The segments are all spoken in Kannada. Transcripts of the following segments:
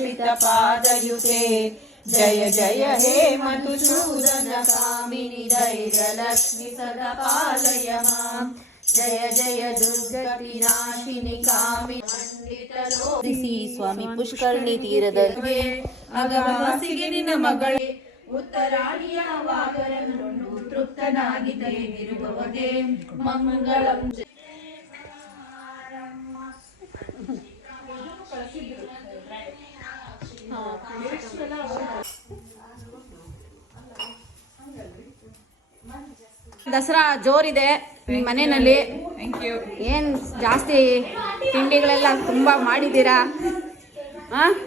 श्रितपादयुते जय जय हे मधुसूदन कामिनि धैर्यलक्ष्मि सदा पालय मां जय जय दुर्गतिनाशिनि कामिनि स्वामी पुष्करणी ತೀರದಲ್ಲಿ ಅಗವಾಸಿಗೆ ನಿನ್ನ ಮಗಳೇ ಉತ್ತರಾಣಿಯ ವಾಗರನ್ನು ತೃಪ್ತನಾಗಿದೆ ನಿರುಭವಗೆ ಮಂಗಳಂ ದಸರಾ ಜೋರಿದೆ ನಿಮ್ಮ ಮನೆಯಲ್ಲಿ. ಏನ್ ಜಾಸ್ತಿ ತಿಂಡಿಗಳೆಲ್ಲ ತುಂಬಾ ಮಾಡಿದ್ದೀರಾ?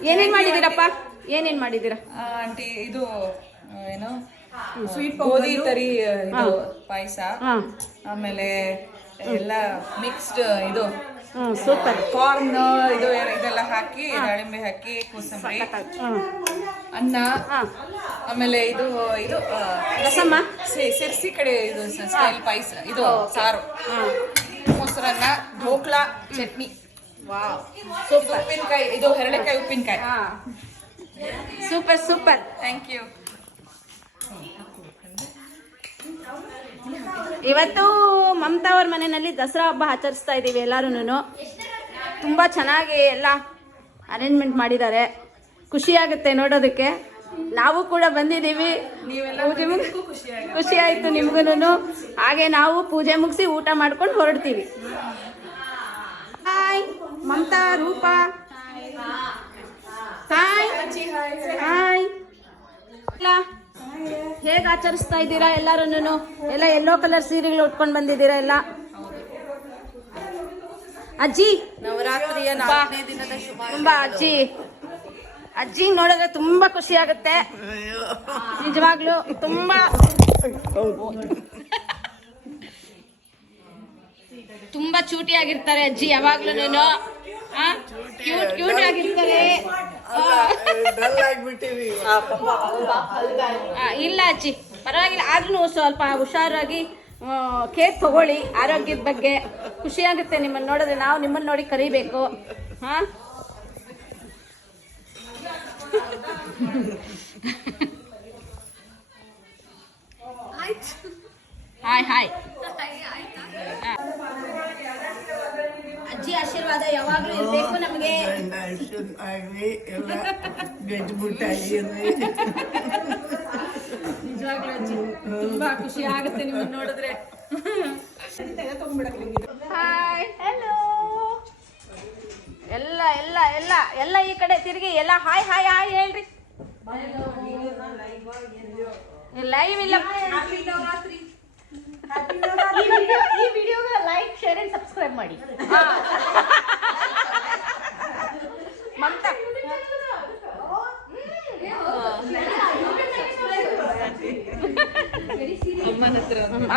ಏನೇನ್ ಮಾಡಿದ್ದೀರಪ್ಪ? ಏನೇನ್ ಮಾಡಿದ್ದೀರಾ ಆಂಟಿ? ಇದು ಏನು ಸ್ವೀಟ್ ಗೋಧಿ ತರಿ ಪಾಯಸ, ಆಮೇಲೆ ಎಲ್ಲ ಮಿಕ್ಸ್ಡ್ ಇದು ಸೂಪರ್ ಕಾರ್ನ್ ಇದು ಇದೆಲ್ಲ ಹಾಕಿ ದಾಳಿಂಬೆ ಹಾಕಿ ಕೋಸಂಬರಿ ಅನ್ನ, ಆಮೇಲೆ ಇದು ಇದು ರಸಮ್ಮ ಸಿರ್ಸಿ ಕಡೆ ಇದು ಸ್ಟೈಲ್ ಪಾಯಸ, ಇದು ಸಾರು, ಮೊಸರನ್ನ, ಢೋಕ್ಲಾ, ಚಟ್ನಿ, ಉಪ್ಪಿನಕಾಯಿ, ಇದು ಹರಳೆಕಾಯಿ ಉಪ್ಪಿನಕಾಯಿ. Super super, thank you. ಇವತ್ತು ಮಮತಾ ಅವ್ರ ಮನೆಯಲ್ಲಿ ದಸರಾ ಹಬ್ಬ ಆಚರಿಸ್ತಾ ಇದ್ದೀವಿ ಎಲ್ಲರೂ. ತುಂಬ ಚೆನ್ನಾಗಿ ಎಲ್ಲ ಅರೇಂಜ್ಮೆಂಟ್ ಮಾಡಿದ್ದಾರೆ, ಖುಷಿಯಾಗುತ್ತೆ ನೋಡೋದಕ್ಕೆ. ನಾವು ಕೂಡ ಬಂದಿದ್ದೀವಿ, ಖುಷಿ ಆಯಿತು ನಿಮ್ಗೂ. ಹಾಗೆ ನಾವು ಪೂಜೆ ಮುಗಿಸಿ ಊಟ ಮಾಡ್ಕೊಂಡು ಹೊರಡ್ತೀವಿ. Hi Mamata, Roopa, hi hi. ಹೇಗೆ ಆಚರಿಸ್ತಾ ಇದ್ದೀರಾ ಎಲ್ಲರೂ? ಎಲ್ಲ ಯೆಲ್ಲೋ ಕಲರ್ ಸೀರೆಗಳು ಉಟ್ಕೊಂಡು ಬಂದಿದ್ದೀರಾ ಎಲ್ಲ. ಅಜ್ಜಿ ನವರಾತ್ರಿಯ ತುಂಬಾ ಅಜ್ಜಿ ನೋಡಿದ್ರೆ ತುಂಬಾ ಖುಷಿ ಆಗುತ್ತೆ ನಿಜವಾಗ್ಲೂ. ತುಂಬಾ ಚೂಟಿ ಆಗಿರ್ತಾರೆ ಅಜ್ಜಿ ಯಾವಾಗ್ಲೂ. ಕ್ಯೂಟ್ ಆಗಿರ್ತಾರೆ. ಇಲ್ಲ ಅಜ್ಜಿ ಪರವಾಗಿಲ್ಲ, ಆದ್ರೂ ಸ್ವಲ್ಪ ಹುಷಾರಾಗಿ ಕೇರ್ ತಗೊಳ್ಳಿ ಆರೋಗ್ಯದ ಬಗ್ಗೆ. ಖುಷಿ ಆಗುತ್ತೆ ನಿಮ್ಮನ್ನು ನೋಡಿದ್ರೆ, ನಾವು ನಿಮ್ಮನ್ನು ನೋಡಿ ಕರಿಬೇಕು. Hi hi. ಅಜ್ಜಿ ಆಶೀರ್ವಾದ ಯಾವಾಗ್ಲೂ ಇರ್ಬೇಕು ನಮ್ಗೆ. ನಿಜವಾಗ್ಲೂ ಅಜ್ಜಿ ತುಂಬಾ ಖುಷಿ ಆಗುತ್ತೆ ನಿಮ್ಮನ್ನ ನೋಡಿದ್ರೆ. Hi hello. ಎಲ್ಲ ಎಲ್ಲ ಎಲ್ಲ ಎಲ್ಲ ಈ ಕಡೆ ತಿರುಗಿ ಎಲ್ಲ ಹಾಯ್ ಹಾಯ್ ಹಾಯ್ ಹೇಳ್ರಿ. ಲೈವ್ ಇಲ್ಲ. ಈ ವಿಡಿಯೋಗೆ ಲೈಕ್, ಶೇರ್ ಅಂಡ್ ಸಬ್ಸ್ಕ್ರೈಬ್ ಮಾಡಿ. ಮಮತಾ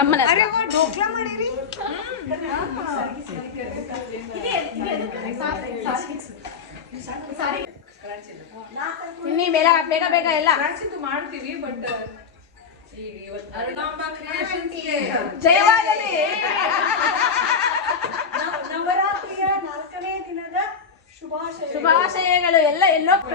ಅಮ್ಮನ ಇನ್ನಿ ಬೇಗ ಬೇಗ ಬೇಗ ಎಲ್ಲ ಮಾಡ್ತೀವಿ. ಬಟ್ ಜಯವಾಗಲಿ. ನವರಾತ್ರಿಯ 4ನೇ ದಿನದ ಶುಭಾಶಯಗಳು ಎಲ್ಲ ಎಲ್ಲೋ